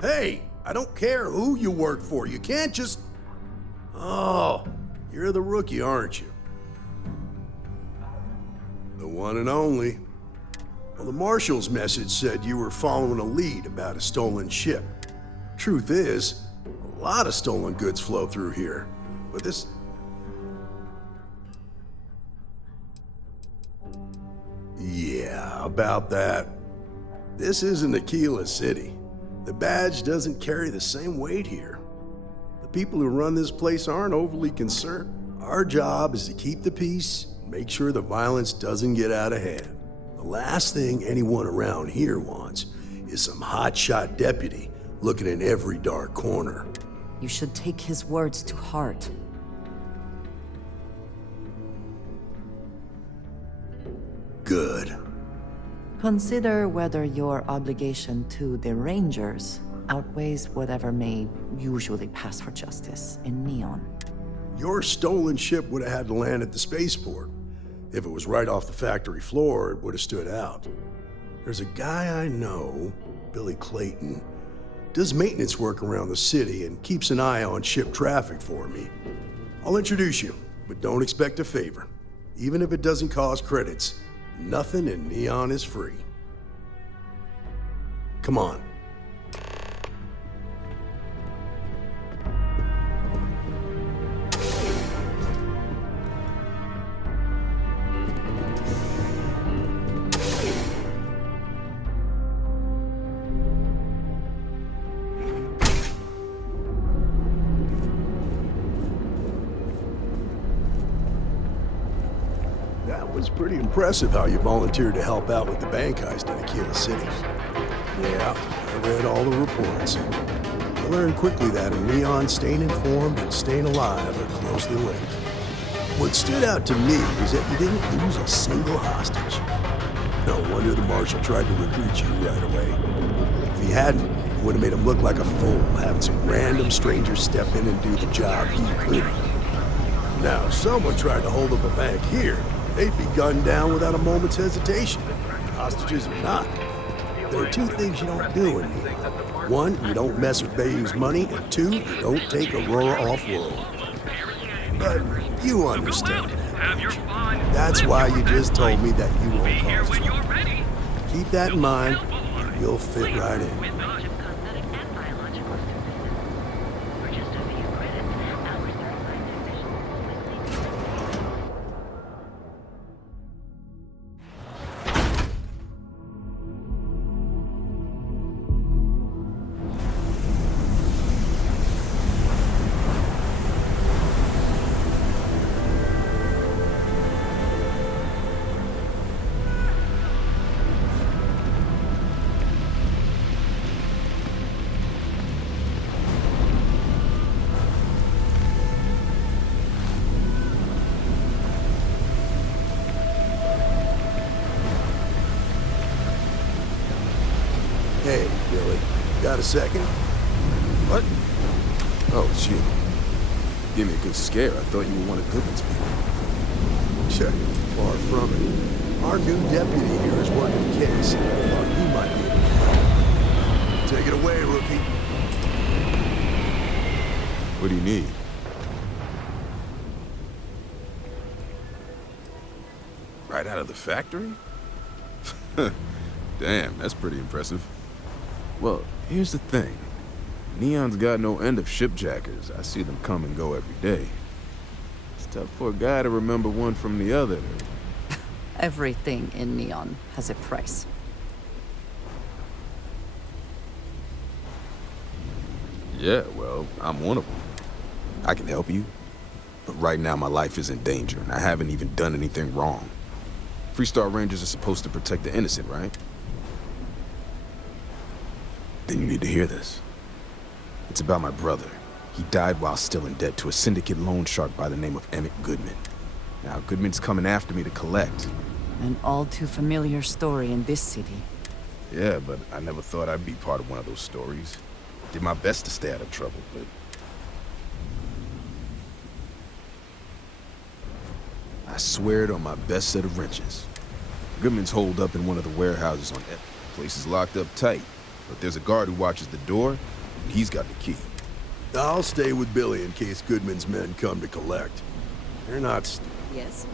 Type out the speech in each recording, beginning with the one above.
Hey, I don't care who you work for. You can't just... Oh, you're the rookie, aren't you? The one and only. Well, the marshal's message said you were following a lead about a stolen ship. Truth is, a lot of stolen goods flow through here. But this... Yeah, about that. This isn't Aquila City. The badge doesn't carry the same weight here. The people who run this place aren't overly concerned. Our job is to keep the peace and make sure the violence doesn't get out of hand. The last thing anyone around here wants is some hotshot deputy looking in every dark corner. You should take his words to heart. Good. Consider whether your obligation to the Rangers outweighs whatever may usually pass for justice in Neon. Your stolen ship would have had to land at the spaceport. If it was right off the factory floor, it would have stood out. There's a guy I know, Billy Clayton, does maintenance work around the city and keeps an eye on ship traffic for me. I'll introduce you, but don't expect a favor. Even if it doesn't cause credits, nothing in Neon is free. Come on. That was pretty impressive how you volunteered to help out with the bank heist in Aquila City. Yeah, I read all the reports. I learned quickly that in Neon, staying informed and staying alive are closely linked. What stood out to me was that you didn't lose a single hostage. No wonder the marshal tried to recruit you right away. If he hadn't, it would have made him look like a fool, having some random stranger step in and do the job he couldn't. Now, if someone tried to hold up a bank here, they'd be gunned down without a moment's hesitation, hostages or not. There are two things you don't do in here. One, you don't mess with Bayou's money, and two, you don't take Aurora off-world. But you understand that, don't you? That's why you just told me that you won't cause trouble. Keep that in mind, and you'll fit right in. Hey, Billy, got a second? What? Oh, it's you. Gave me a good scare. I thought you were one of Goodman's people. Check. Far from it. Our new deputy here is working the case. I thought you might be able to help. Take it away, rookie. What do you need? Right out of the factory? Damn, that's pretty impressive. Well, here's the thing. Neon's got no end of shipjackers. I see them come and go every day. It's tough for a guy to remember one from the other. Everything in Neon has a price. Yeah, well, I'm one of them. I can help you. But right now my life is in danger, and I haven't even done anything wrong. Freestar Rangers are supposed to protect the innocent, right? Then you need to hear this. It's about my brother. He died while still in debt to a syndicate loan shark by the name of Emmett Goodman. Now, Goodman's coming after me to collect. An all too familiar story in this city. Yeah, but I never thought I'd be part of one of those stories. Did my best to stay out of trouble, but... I swear it on my best set of wrenches. Goodman's holed up in one of the warehouses on Ep. Place is locked up tight. but there's a guard who watches the door, and he's got the key. I'll stay with Billy in case Goodman's men come to collect. They're not Yes?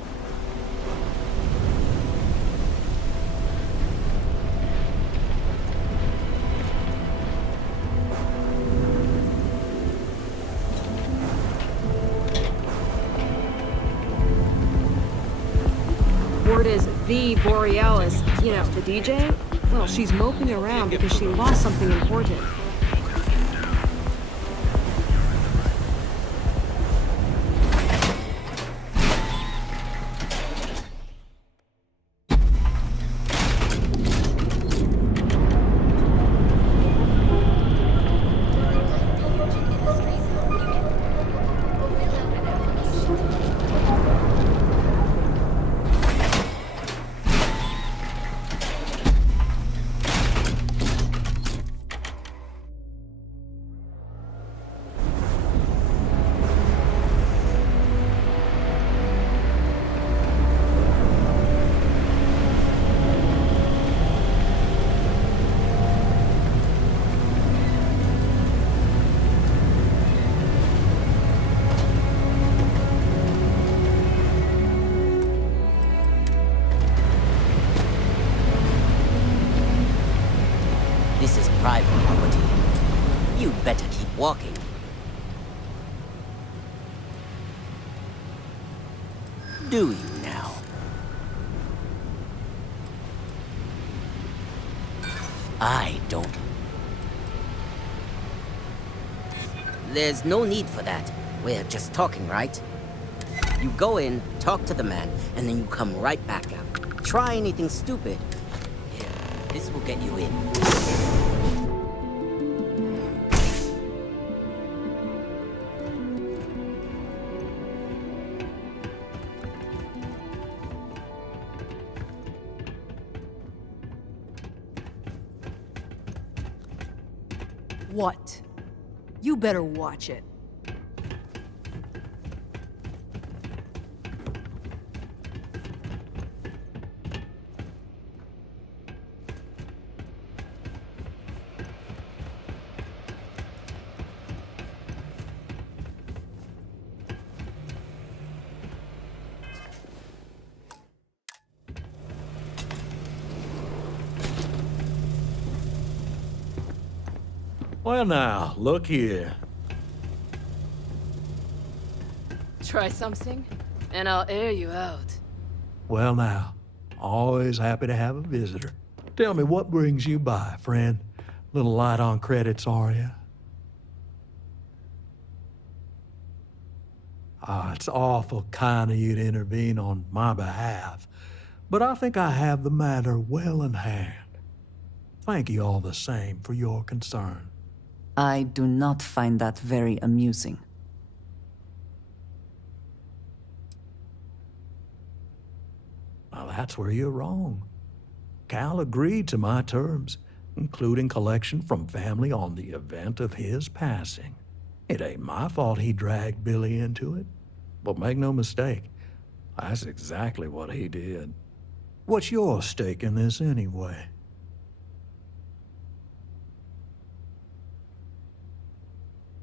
Word is the Borealis, you know, the DJ? Well, she's moping around because she lost something important. This is private property. You'd better keep walking. Do you now? I don't. There's no need for that. We're just talking, right? You go in, talk to the man, and then you come right back out. Try anything stupid. Here, this will get you in. What? You better watch it. Well now, look here. Try something, and I'll air you out. Well now, always happy to have a visitor. Tell me, what brings you by, friend? Little light on credits, are you? It's awful kind of you to intervene on my behalf, but I think I have the matter well in hand. Thank you all the same for your concern. I do not find that very amusing. Well, that's where you're wrong. Cal agreed to my terms, including collection from family on the event of his passing. It ain't my fault he dragged Billy into it. But make no mistake, that's exactly what he did. What's your stake in this anyway?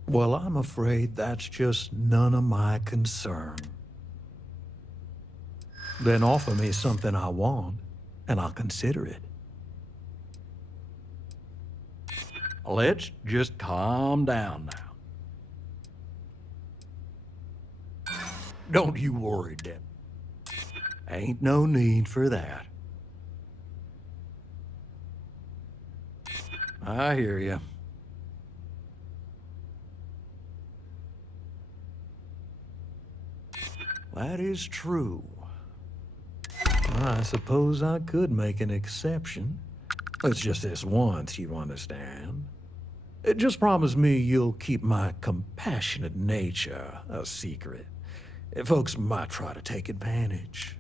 Well, I'm afraid that's just none of my concern. Then offer me something I want, and I'll consider it. Let's just calm down now. Don't you worry, Deb. Ain't no need for that. I hear you. That is true. I suppose I could make an exception. It's just this once, you understand. Just promise me you'll keep my compassionate nature a secret. Folks might try to take advantage.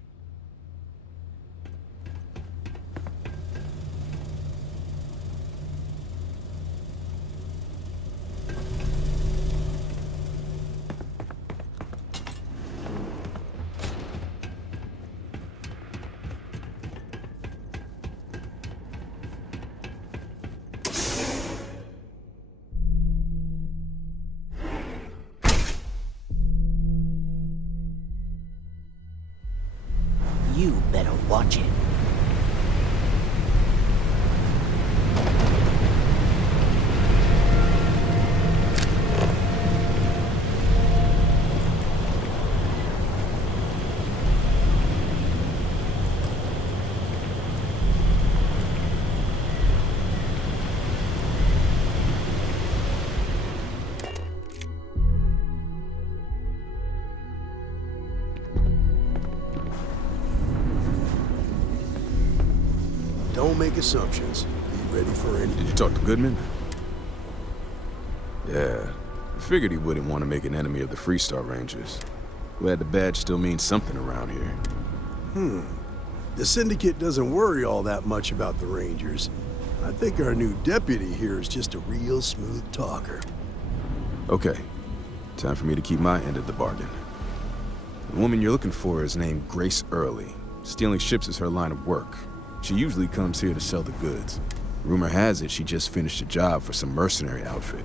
don't make assumptions. Be ready for anything. Did you talk to Goodman? Yeah. I figured he wouldn't want to make an enemy of the Freestar Rangers. Glad the badge still means something around here. The Syndicate doesn't worry all that much about the Rangers. I think our new deputy here is just a real smooth talker. Okay. Time for me to keep my end of the bargain. The woman you're looking for is named Grace Early. Stealing ships is her line of work. She usually comes here to sell the goods. Rumor has it she just finished a job for some mercenary outfit.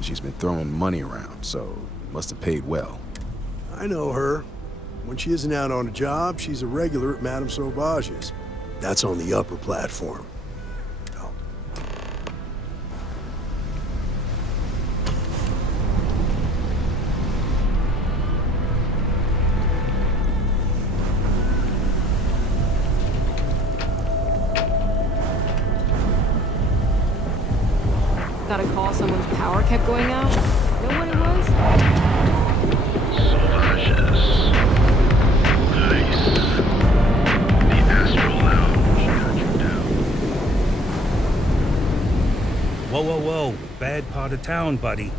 She's been throwing money around, so must have paid well. I know her. When she isn't out on a job, she's a regular at Madame Sauvage's. That's on the upper platform. Oh. Got a call someone's power kept going out. Know what it was? Whoa, whoa, whoa. Bad part of town, buddy.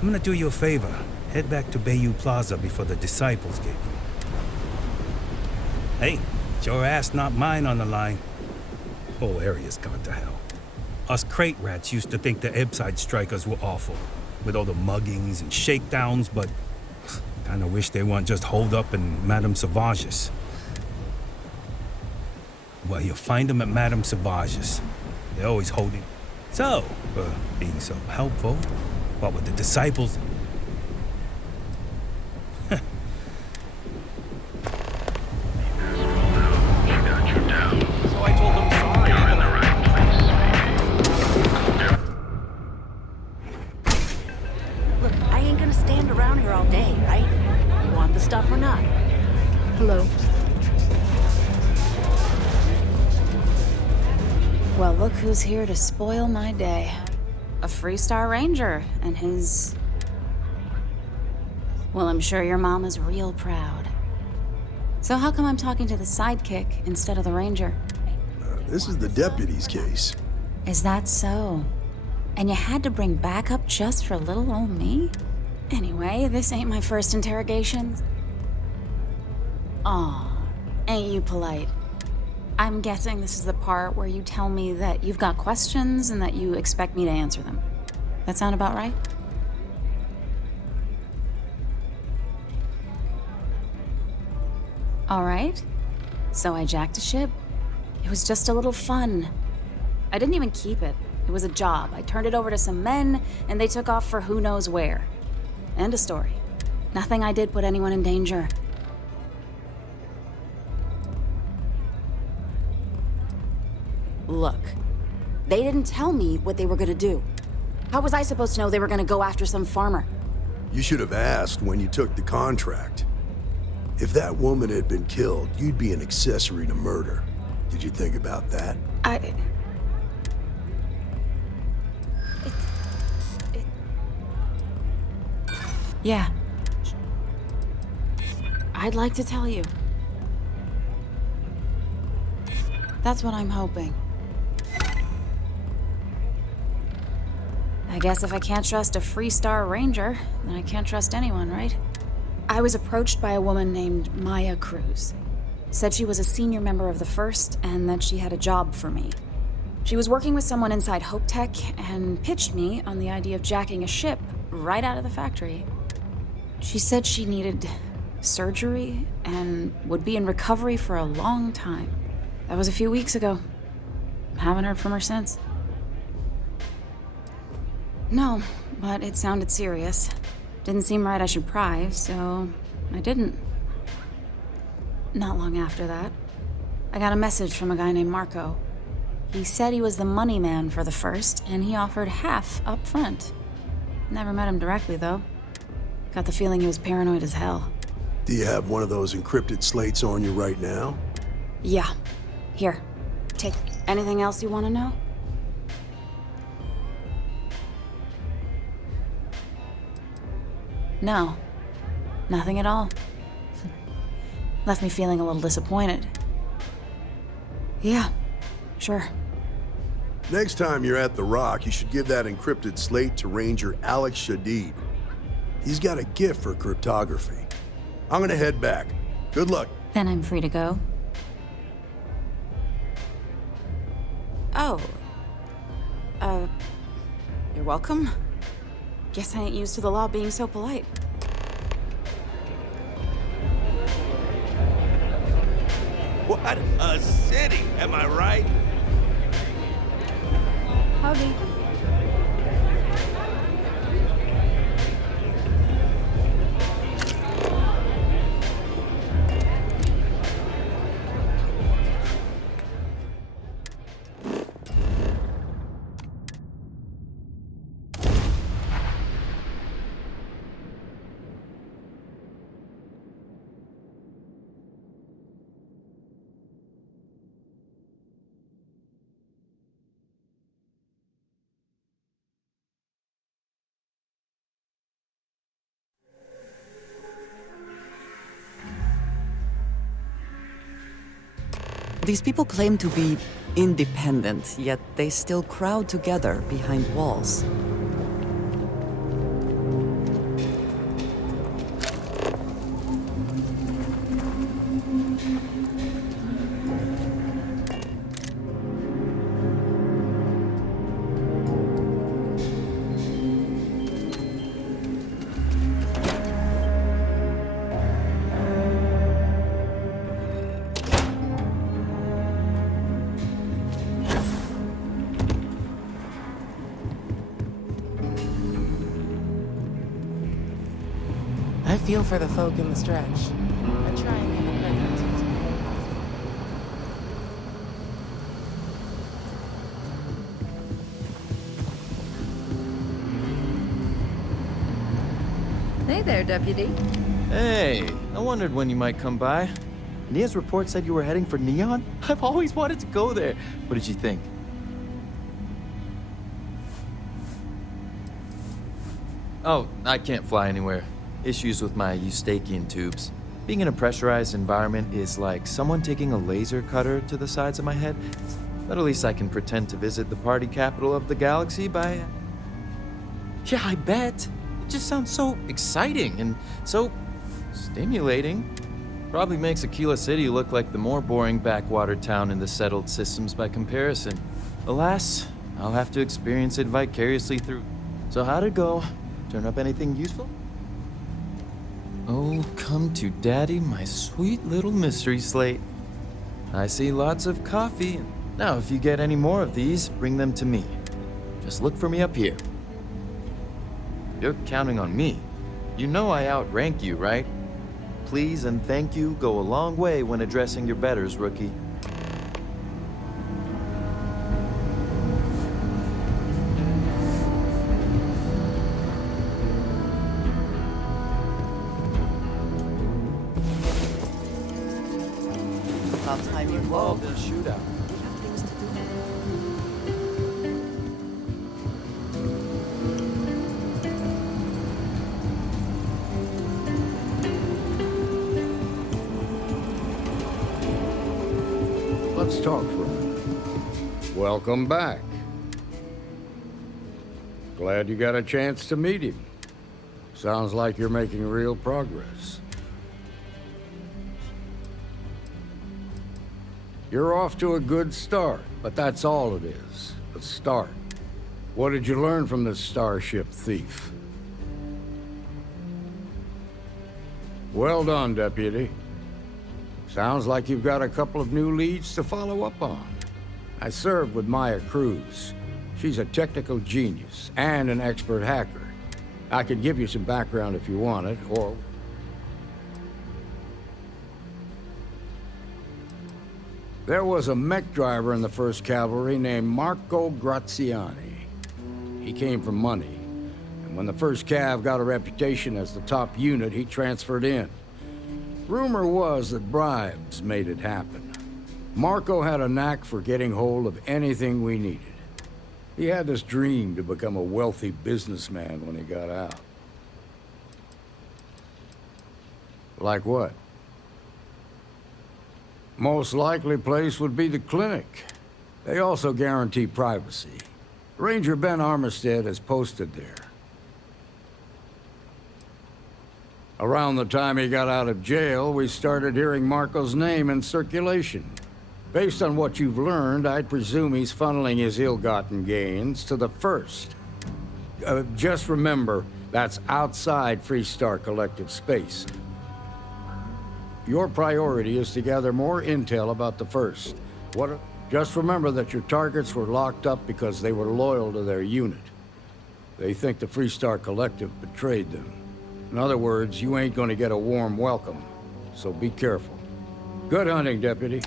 I'm gonna do you a favor. Head back to Bayou Plaza before the Disciples get you. Hey, it's your ass, not mine on the line. Whole area's gone to hell. Us crate rats used to think the Ebbside strikers were awful, with all the muggings and shakedowns, but kinda wish they weren't just holed up in Madame Sauvage's. Well, you'll find them at Madame Sauvage's. They're always holding. So, being so helpful, what with the Disciples? Look, I ain't gonna stand around here all day, right? You want the stuff or not? Hello. Well, look who's here to spoil my day. A Freestar Ranger and his... Well, I'm sure your mom is real proud. So how come I'm talking to the sidekick instead of the Ranger? This is the deputy's case. Is that so? And you had to bring backup just for little old me? Anyway, this ain't my first interrogation. Aw, ain't you polite? I'm guessing this is the part where you tell me that you've got questions and that you expect me to answer them. That sound about right? All right. So I jacked a ship. It was just a little fun. I didn't even keep it. It was a job. I turned it over to some men, and they took off for who knows where. End of story. Nothing I did put anyone in danger. Look, they didn't tell me what they were gonna do. How was I supposed to know they were gonna go after some farmer? You should have asked when you took the contract. If that woman had been killed, you'd be an accessory to murder. Did you think about that? Yeah. I'd like to tell you. That's what I'm hoping. I guess if I can't trust a Freestar Ranger, then I can't trust anyone, right? I was approached by a woman named Maya Cruz. Said she was a senior member of the First and that she had a job for me. She was working with someone inside Hope Tech and pitched me on the idea of jacking a ship right out of the factory. She said she needed surgery and would be in recovery for a long time. That was a few weeks ago. Haven't heard from her since. No, but it sounded serious. Didn't seem right I should pry, so I didn't. Not long after that, I got a message from a guy named Marco. He said he was the money man for the First, and he offered half up front. Never met him directly, though. Got the feeling he was paranoid as hell. Do you have one of those encrypted slates on you right now? Yeah. Here, take anything else you want to know? No, nothing at all. Left me feeling a little disappointed. Yeah, sure. Next time you're at the Rock, you should give that encrypted slate to Ranger Alex Shadid. He's got a gift for cryptography. I'm gonna head back. Good luck. Then I'm free to go. Oh. You're welcome. Guess I ain't used to the law being so polite. What a city, am I right? Howdy. These people claim to be independent, yet they still crowd together behind walls. I feel for the folk in the stretch. I try and be pregnant. Hey there, Deputy. Hey, I wondered when you might come by. Nia's report said you were heading for Neon? I've always wanted to go there. What did you think? Oh, I can't fly anywhere. Issues with my Eustachian tubes. Being in a pressurized environment is like someone taking a laser cutter to the sides of my head. But at least I can pretend to visit the party capital of the galaxy by... Yeah, I bet. It just sounds so exciting and so stimulating. Probably makes Aquila City look like the more boring backwater town in the settled systems by comparison. Alas, I'll have to experience it vicariously through... So how'd it go? Turn up anything useful? Oh, come to Daddy, my sweet little mystery slate. I see lots of coffee. Now, if you get any more of these, bring them to me. Just look for me up here. You're counting on me. You know I outrank you, right? Please and thank you go a long way when addressing your betters, rookie. About time you Involved woke. in a shootout. We have things to do. Let's talk for a minute. Welcome back. Glad you got a chance to meet him. Sounds like you're making real progress. You're off to a good start, but that's all it is, a start. What did you learn from this starship thief? Well done, Deputy. Sounds like you've got a couple of new leads to follow up on. I served with Maya Cruz. She's a technical genius and an expert hacker. I could give you some background if you want it, or... There was a mech driver in the 1st Cavalry named Marco Graziani. He came from money, and when the 1st Cav got a reputation as the top unit, he transferred in. Rumor was that bribes made it happen. Marco had a knack for getting hold of anything we needed. He had this dream to become a wealthy businessman when he got out. Like what? Most likely place would be the clinic. They also guarantee privacy. Ranger Ben Armistead is posted there. Around the time he got out of jail, we started hearing Marco's name in circulation. Based on what you've learned, I'd presume he's funneling his ill-gotten gains to the First. Just remember, that's outside Freestar Collective space. Your priority is to gather more intel about the First. Just remember that your targets were locked up because they were loyal to their unit. They think the Freestar Collective betrayed them. In other words, you ain't gonna get a warm welcome, so be careful. Good hunting, Deputy.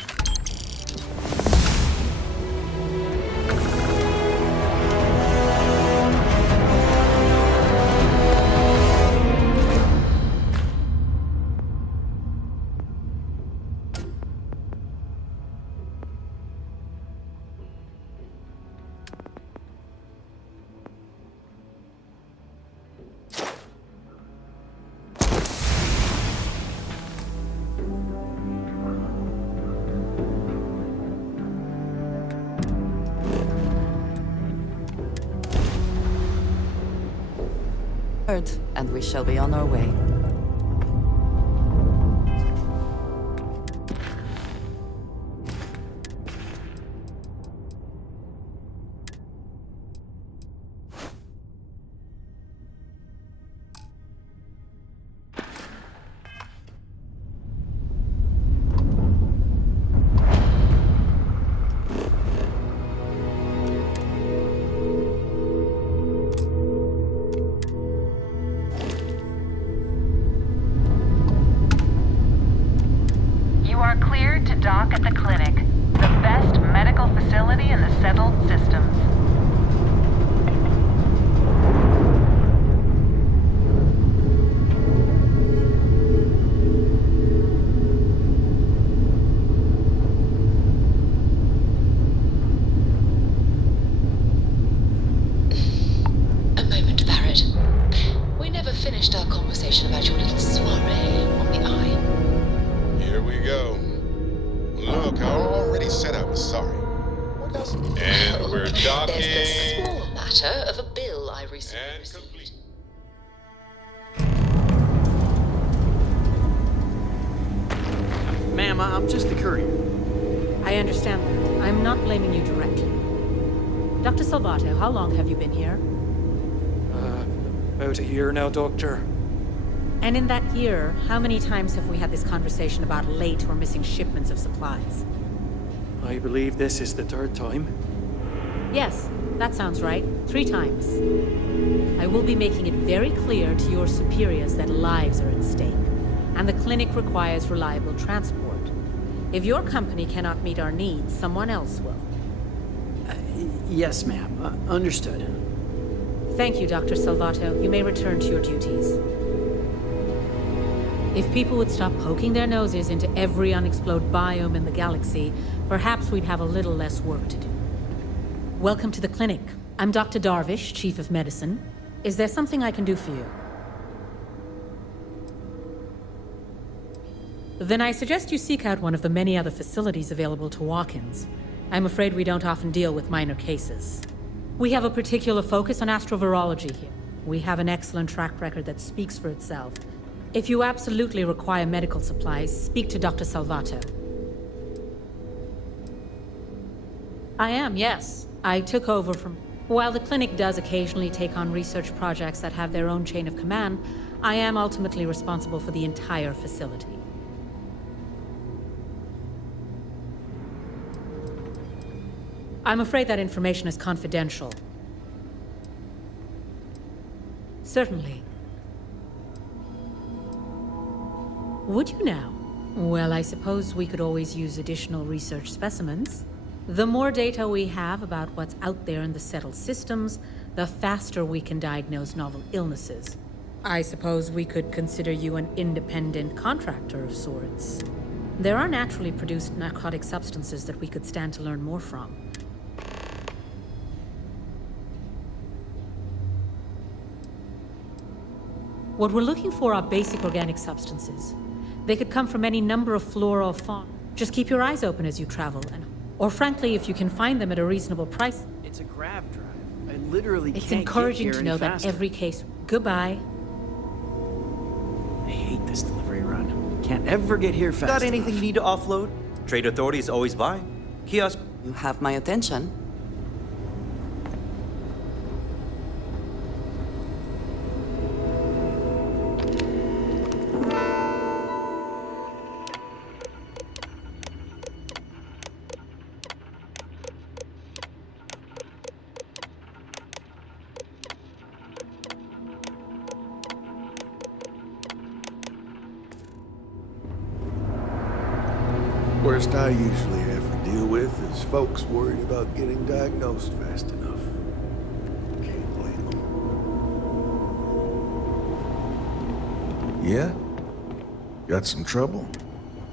And we shall be on our way. Dock at the clinic, the best medical facility in the settled systems. A moment, Barrett. We never finished our conversation about your little soiree on the Eye. Here we go. Look, I already said I was sorry. What else? And we're docking. There's the small matter of a bill I recently received. Ma'am, I'm just the courier. I understand that. I'm not blaming you directly. Dr. Salvato, how long have you been here? About a year now, Doctor. And in that year, how many times have we had this conversation about late or missing shipments of supplies? I believe this is the third time. Yes, that sounds right. 3 times. I will be making it very clear to your superiors that lives are at stake, and the clinic requires reliable transport. If your company cannot meet our needs, someone else will. Yes, ma'am. Understood. Thank you, Dr. Salvato. You may return to your duties. If people would stop poking their noses into every unexplored biome in the galaxy, perhaps we'd have a little less work to do. Welcome to the clinic. I'm Dr. Darvish, Chief of Medicine. Is there something I can do for you? Then I suggest you seek out one of the many other facilities available to walk-ins. I'm afraid we don't often deal with minor cases. We have a particular focus on astrovirology here. We have an excellent track record that speaks for itself. If you absolutely require medical supplies, speak to Dr. Salvato. I am, yes. I took over from... While the clinic does occasionally take on research projects that have their own chain of command, I am ultimately responsible for the entire facility. I'm afraid that information is confidential. Certainly. Would you now? Well, I suppose we could always use additional research specimens. The more data we have about what's out there in the settled systems, the faster we can diagnose novel illnesses. I suppose we could consider you an independent contractor of sorts. There are naturally produced narcotic substances that we could stand to learn more from. What we're looking for are basic organic substances. They could come from any number of flora or fauna. Just keep your eyes open as you travel, and Or frankly, if you can find them at a reasonable price. It's a grav drive. I literally It's can't encouraging get to here know any that faster. every case. Goodbye. I hate this delivery run. Can't ever get here fast Got anything you enough. need to offload? Trade authority is always by. Kiosk. You have my attention. Worst I usually have to deal with is folks worried about getting diagnosed fast enough. Can't blame them. Yeah? Got some trouble?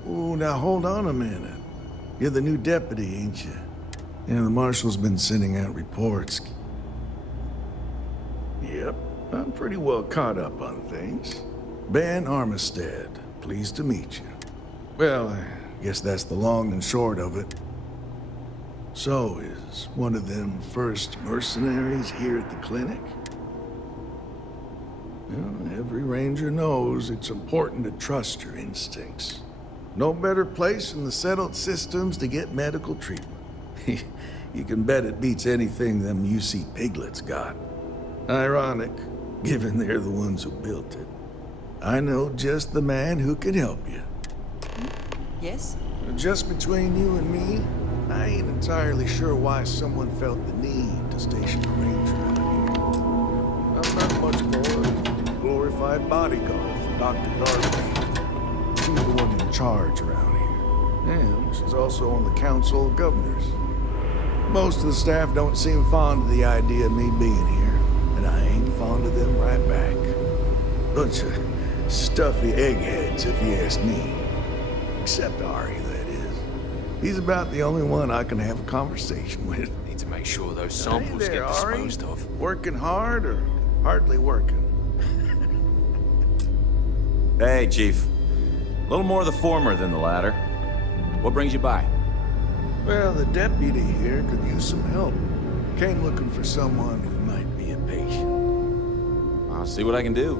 Oh, now hold on a minute. You're the new deputy, ain't you? Yeah, the marshal's been sending out reports. Yep, I'm pretty well caught up on things. Ben Armistead, pleased to meet you. Well, I guess that's the long and short of it. So, is one of them first mercenaries here at the clinic? Well, every ranger knows it's important to trust your instincts. No better place in the settled systems to get medical treatment. You can bet it beats anything them UC piglets got. Ironic, given they're the ones who built it. I know just the man who can help you. Yes? Just between you and me, I ain't entirely sure why someone felt the need to station a ranger out here. I'm not much more than a glorified bodyguard for Dr. Darby. She's the one in charge around here. And she's also on the Council of Governors. Most of the staff don't seem fond of the idea of me being here, and I ain't fond of them right back. Bunch of stuffy eggheads, if you ask me. Except Ari, that is. He's about the only one I can have a conversation with. Need to make sure those samples Hey there, get disposed Ari. of. Working hard or hardly working? Hey, Chief. A little more the former than the latter. What brings you by? Well, the deputy here could use some help. Came looking for someone who might be a patient. I'll see what I can do.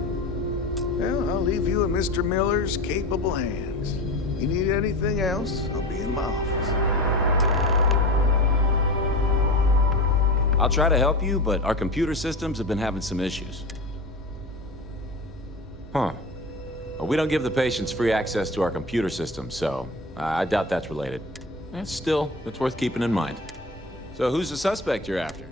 Well, I'll leave you in Mr. Miller's capable hands. You need anything else, I'll be in my office. I'll try to help you, but our computer systems have been having some issues. Huh. Well, we don't give the patients free access to our computer system, so I doubt that's related. Still, it's worth keeping in mind. So who's the suspect you're after?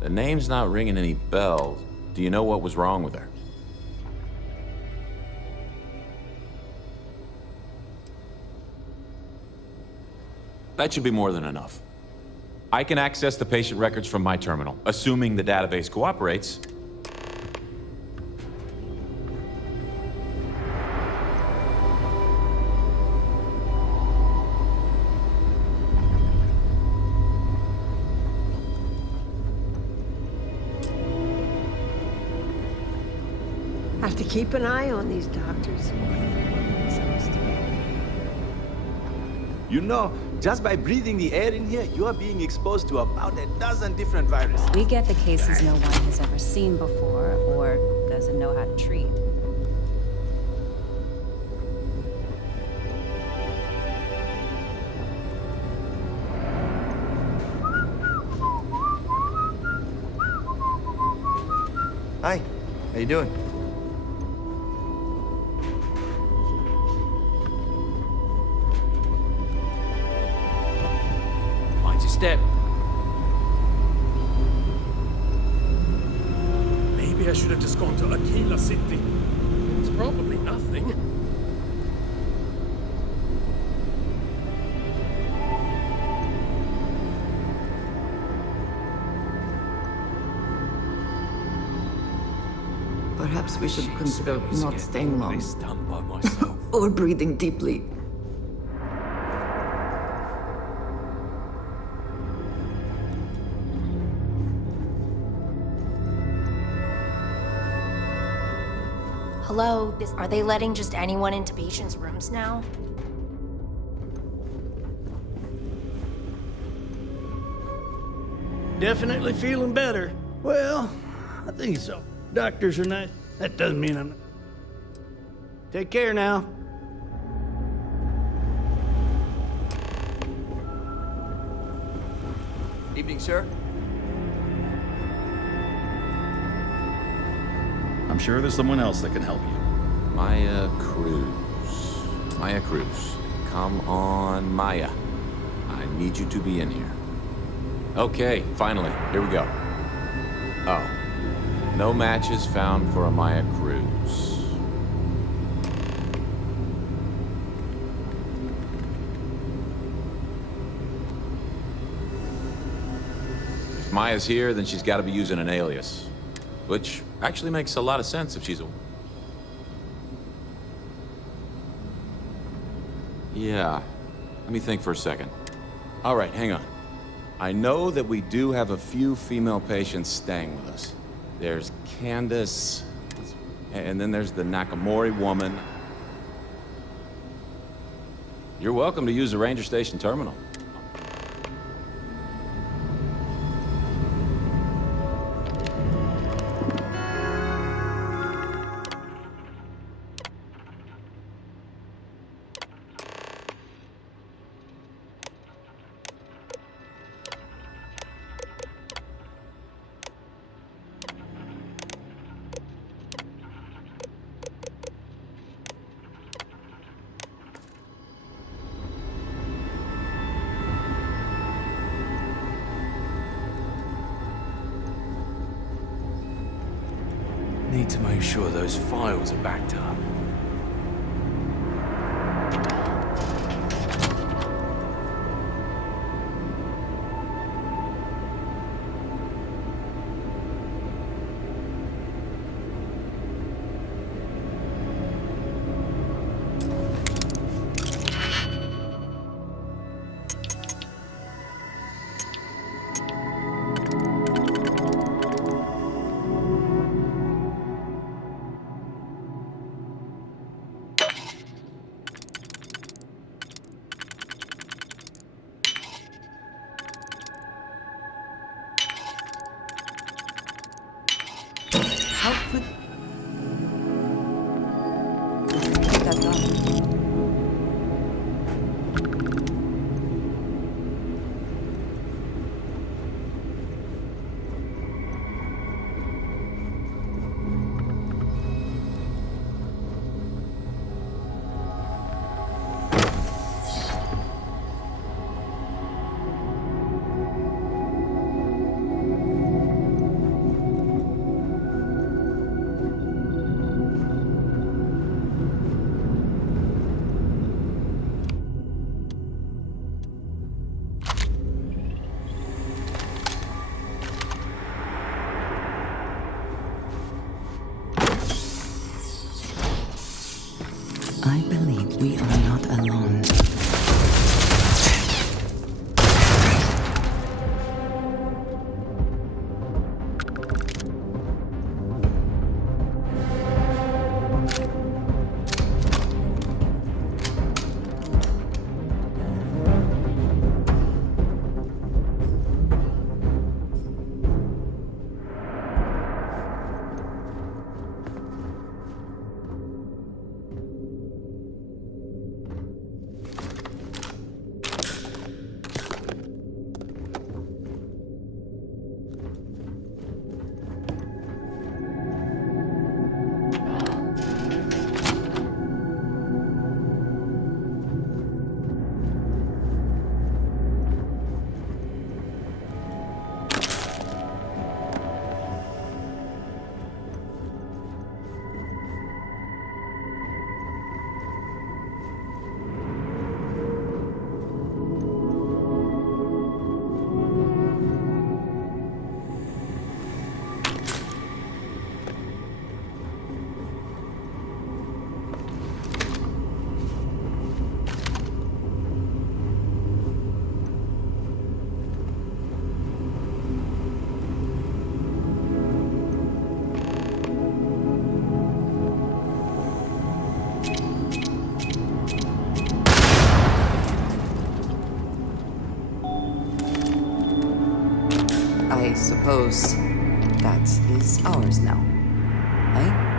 The name's not ringing any bells. Do you know what was wrong with her? That should be more than enough. I can access the patient records from my terminal, assuming the database cooperates. Have to keep an eye on these doctors. You know, just by breathing the air in here, you are being exposed to about a dozen different viruses. We get the cases no one has ever seen before or doesn't know how to treat. Hi, how you doing? Mind your step. Maybe I should have just gone to Aquila City. It's probably nothing. Perhaps we should consider not staying long. Done by myself. Or breathing deeply. Hello? Are they letting just anyone into patients' rooms now? Definitely feeling better. Well, I think so. Doctors are nice. That doesn't mean I'm not. Take care now. Evening, sir. I'm sure there's someone else that can help you. Maya Cruz. Maya Cruz. Come on, Maya. I need you to be in here. Okay, finally. Here we go. Oh. No matches found for a Maya Cruz. If Maya's here, then she's got to be using an alias. Which actually makes a lot of sense if she's a... Yeah. Let me think for a second. All right, hang on. I know that we do have a few female patients staying with us. There's Candace, and then there's the Nakamori woman. You're welcome to use the Ranger Station terminal. Need to make sure those files are backed up. How could... Get that done. I believe we are not alone. suppose that is ours now, eh?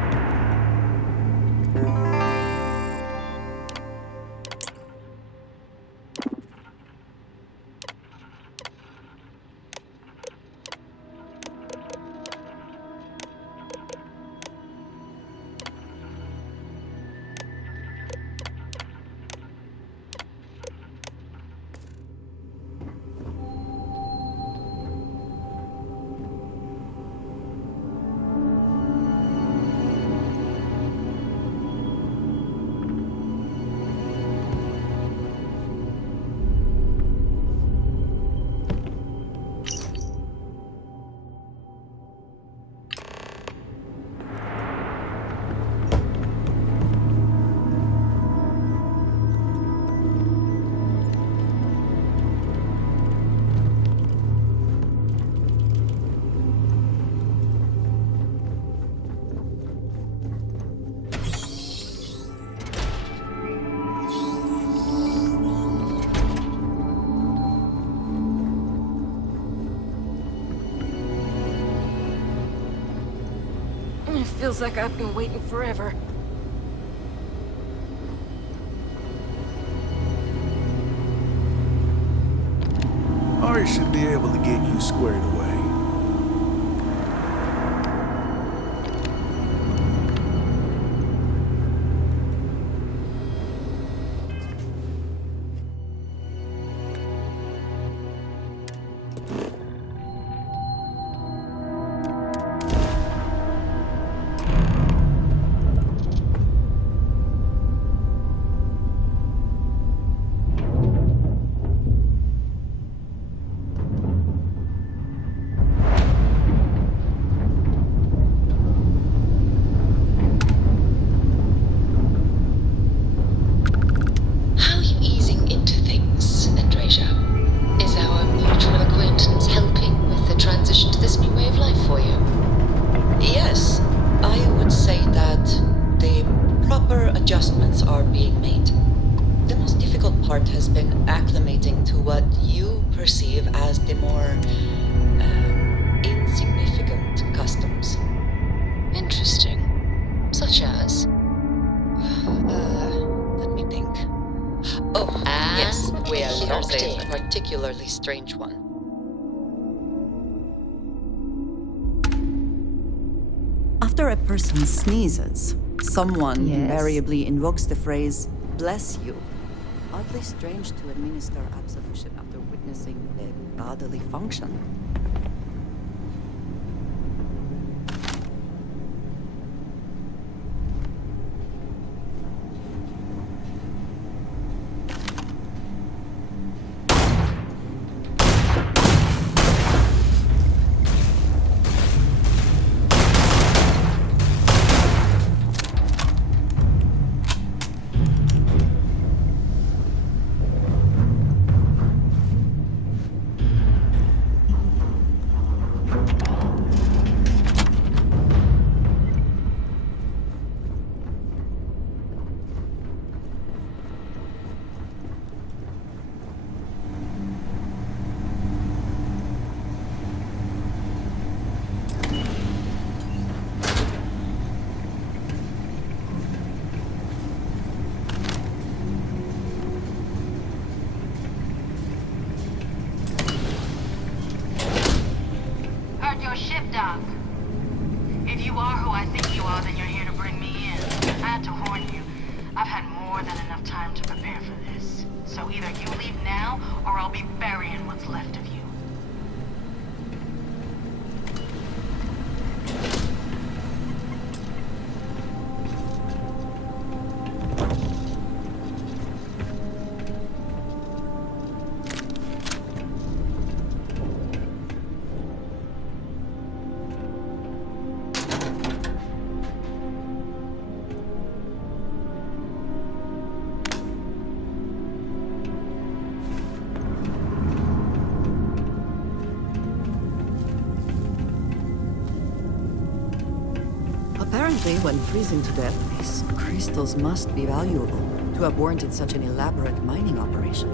It feels like I've been waiting forever. Ari should be able to get you squared away. Particularly strange one. After a person sneezes, someone Yes? invariably invokes the phrase, "bless you." Oddly strange to administer absolution after witnessing a bodily function. If you are who I think you are, then you're here to bring me in. I had to warn you. I've had more than enough time to prepare for this. So either you leave now, or I'll be burying what's left of you. Apparently, when freezing to death, these crystals must be valuable to have warranted such an elaborate mining operation.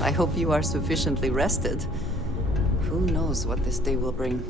I hope you are sufficiently rested. Who knows what this day will bring?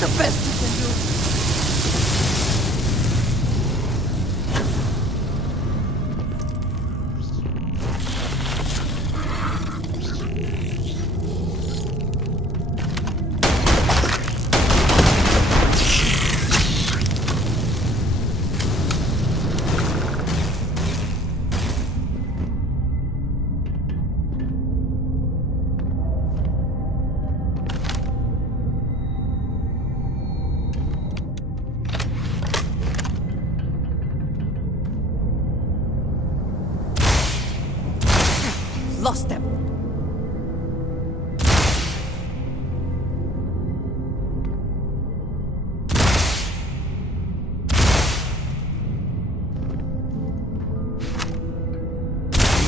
The best you can do. Lost them.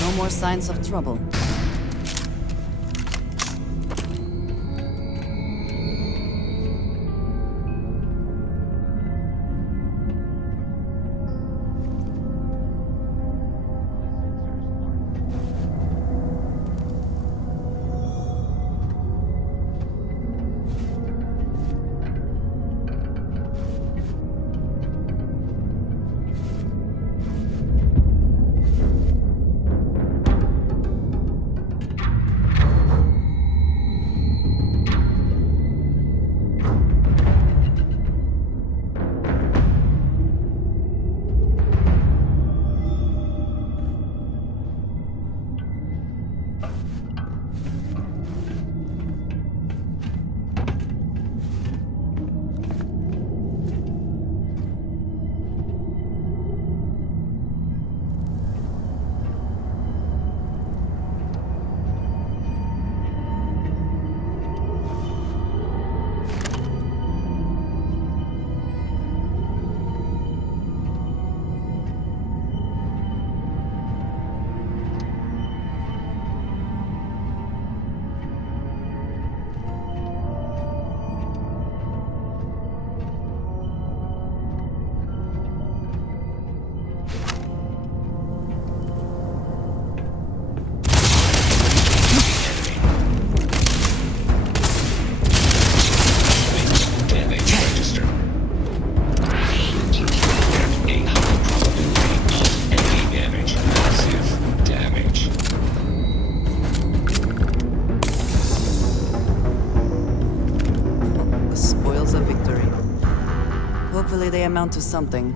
No more signs of trouble. Hopefully they amount to something.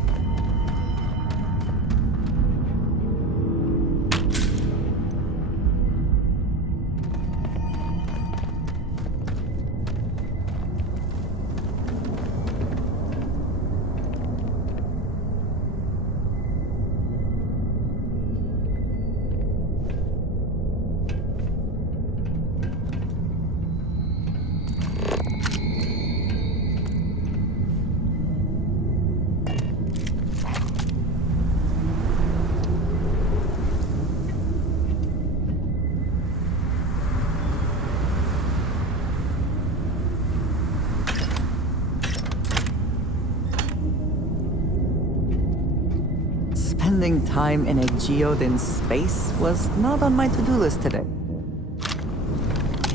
Spending time in a geode in space was not on my to-do list today.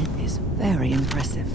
It is very impressive.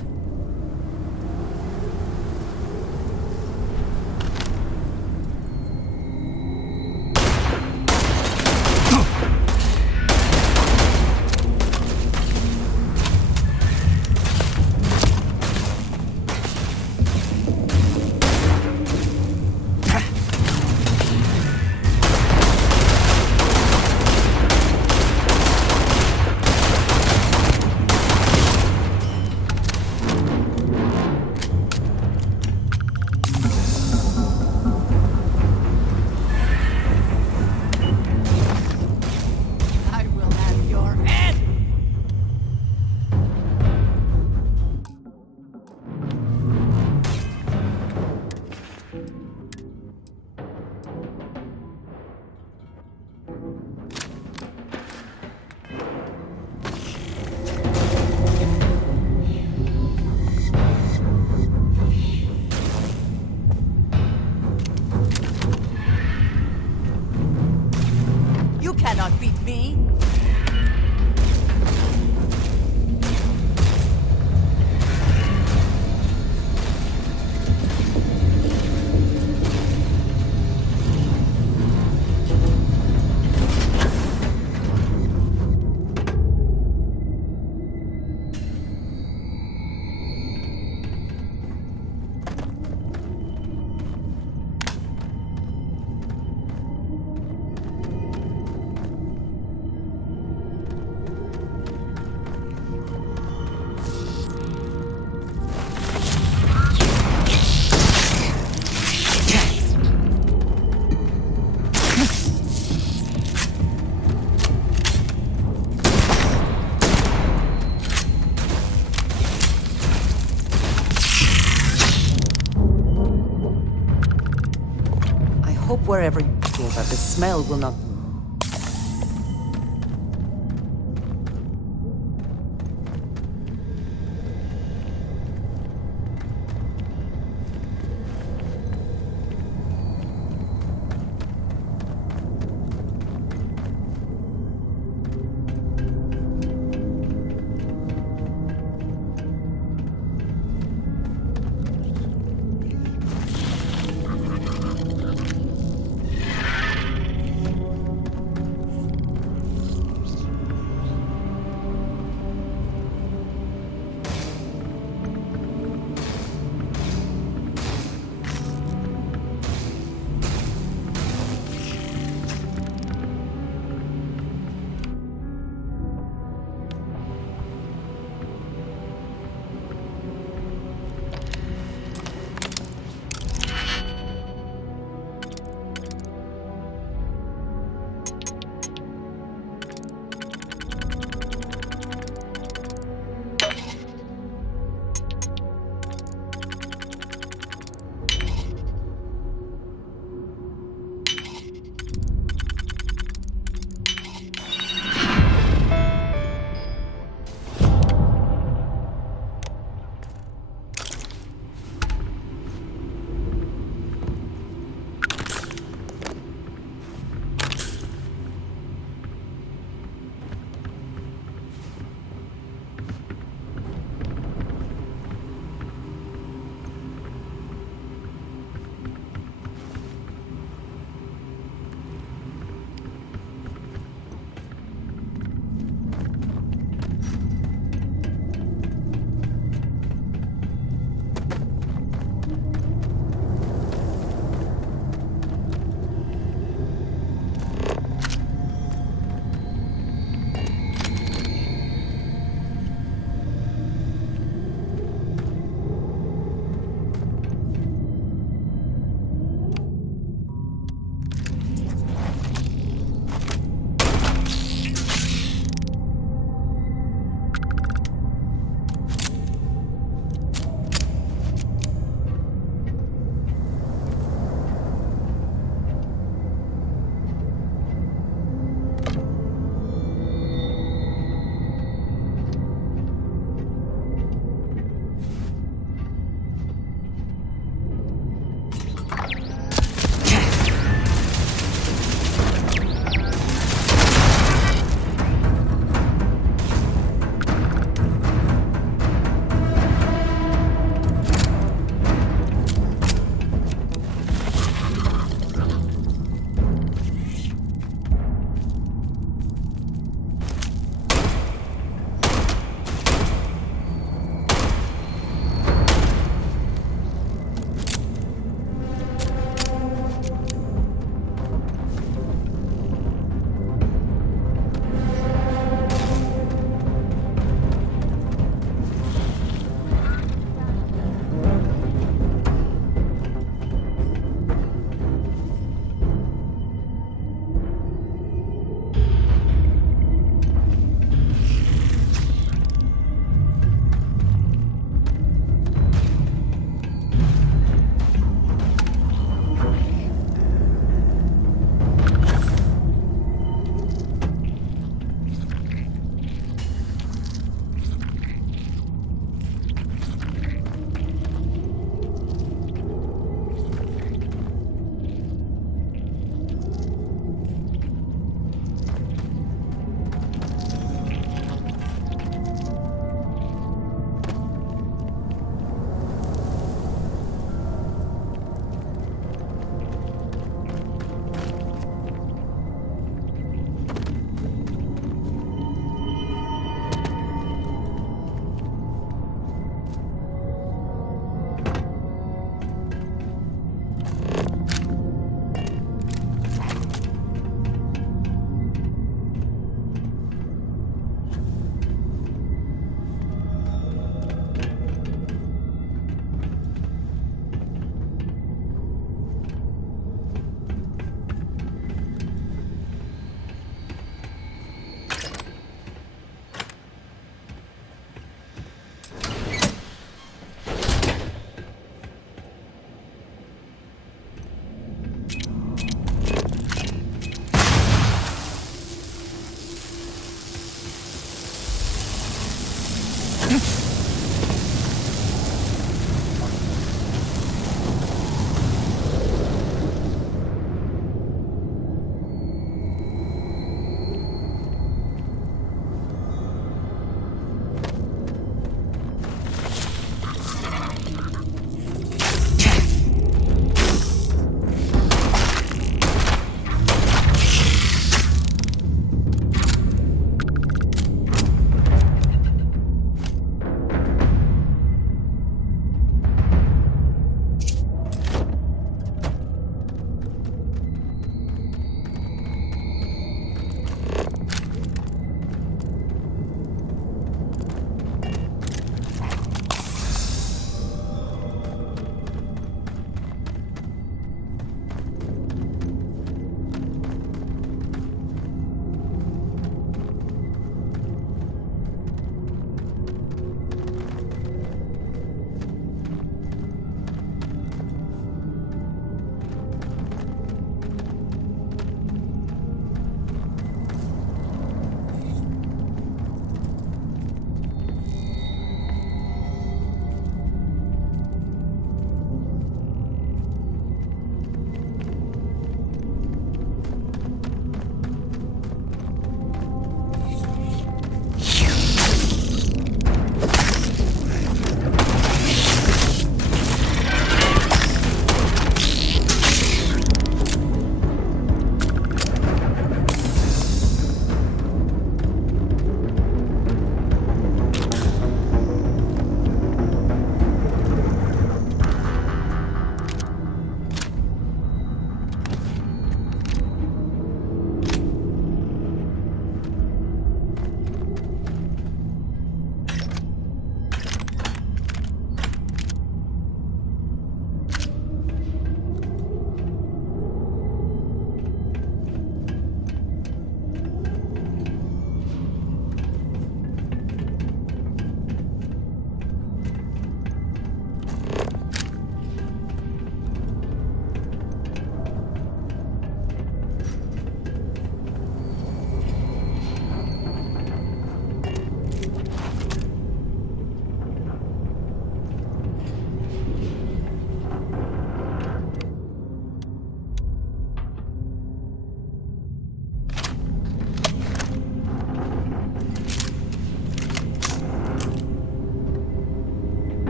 hope wherever you go that the smell will not